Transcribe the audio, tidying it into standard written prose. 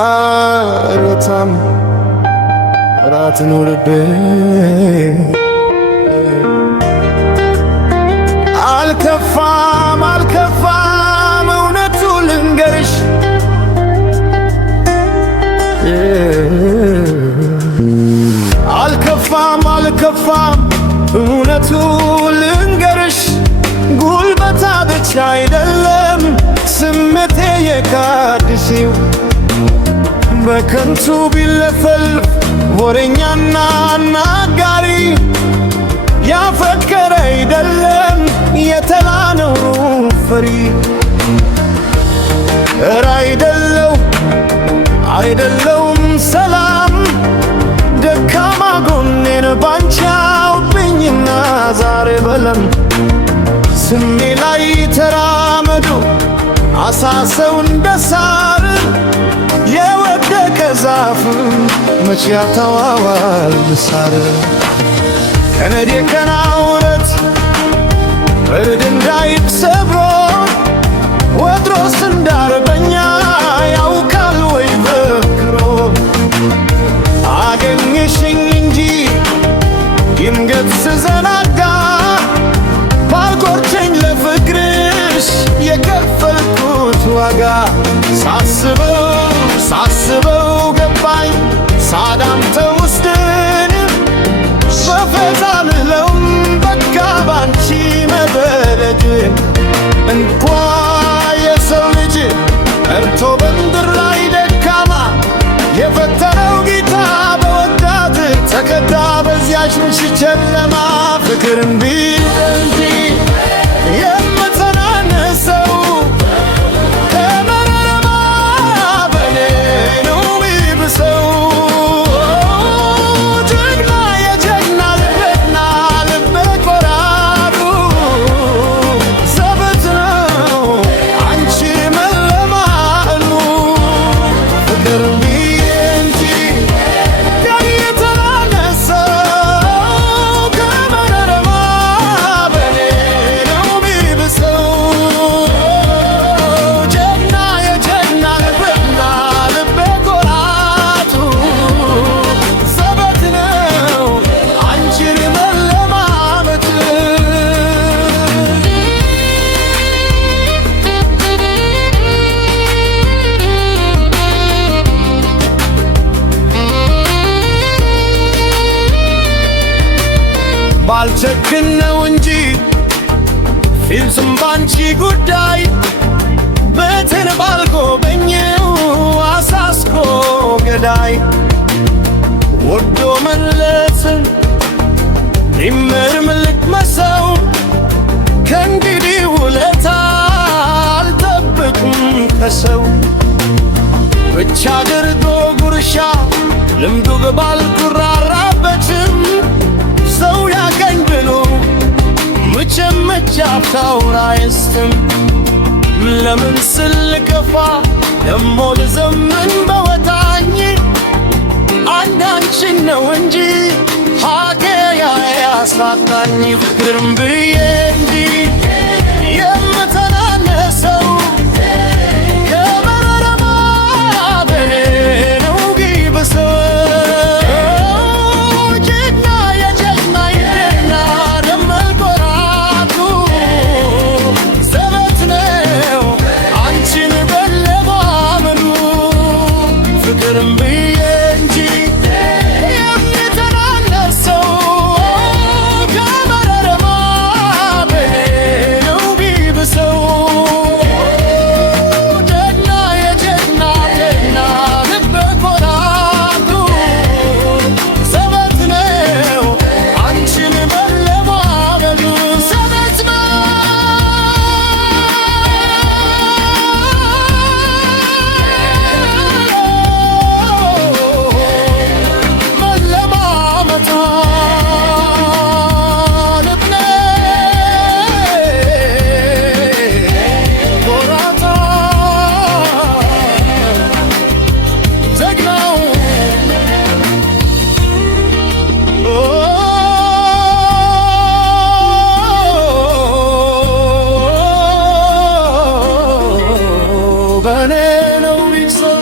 አረታም ራት ኑርቤ አልከፋም አልከፋም እውነቱ ልንገርሽ አልከፋም አልከፋም እውነቱ ልንገርሽ ጉልበታ ብቻ አይደለም ስሜቴ የካድሽው በከንቱ ቢለፈልፍ ወሬኛና አናጋሪ ያፈቀረ አይደለም የተላነው ፈሪ እረ አይደለውም ሰላም ደካማ ጎኔን ባንቺ አውብኝና ዛሬ በለም ስሜ ላይ ተራመዱ አሳሰው እንደ ሳር የወደቀ ዛፍ መቼ ያተዋዋል ሳር ከነዴ ከናውረት በርድ እንዳይቅ ሰብሮ ወትሮስ እንዳርበኛ ያውቃል ወይ በክሮ አገኘሽኝ እንጂ ይንገት ስዘናጋ ባልቆርቸኝ ለፍቅርሽ የከፈልኩት ዋጋ ሳስበው ገባኝ ሳዳምተ ውስድን በፌዛ ልለውም በቃ ባንቺ መበለድ እንኳ የሰው ልጅ እርቶ በምድር ላይ ደካማ የፈጠረው ጌታ በወዳት ተከዳ በዚያች ምሽት ጨለማ ፍቅርን ቢንጂ የምተናነሰው ከመረረማ በኔ ነው ሚብሰው ጀግና የጀግና ልቤና ልቤ ቆራዱ ዘበት ነው አንቺ መለማሉ ፍቅርን ቢንጂ የተናነሰው ከመረረማ በኔ ነው ሚብሰው ጀግና የጀግና ልቤና ልቤ ቆራዱ ዘበት ነው አንቺን መለማመድ ባልቸክን ነው እንጂ ፊልስም ባንቺ ጉዳይ በትን ባልጎበኘው አሳስኮ ገዳይ ወዶ መለስን ሊመርምልክ መሰው ከእንግዲህ ውለታ አልጠብቅም ከሰው ብቻ አድርጎ ጉርሻ ልምዱ ባልኩራራበትም ሰው ያገኝ ብሎ ምቸመቻ ታውራ አይስትም ለምን ስልከፋ ደሞ ልዘምን በወጣኝ አንዳንችን ነው እንጂ ሀገያ ያሳጣኝ ፍቅርም ብዬ እንጂ የምተናነሰው ከመረረማ በኔ ነው ጊብሰው ጀግና የጀግና ይደና ደመል ቆራቱ ዘበት ነው አንቺን በለማመዱ ፍቅርም ብዬ እንጂ የምተናነሰው ከመረረማ በኔ እኔ ነው ቢሰው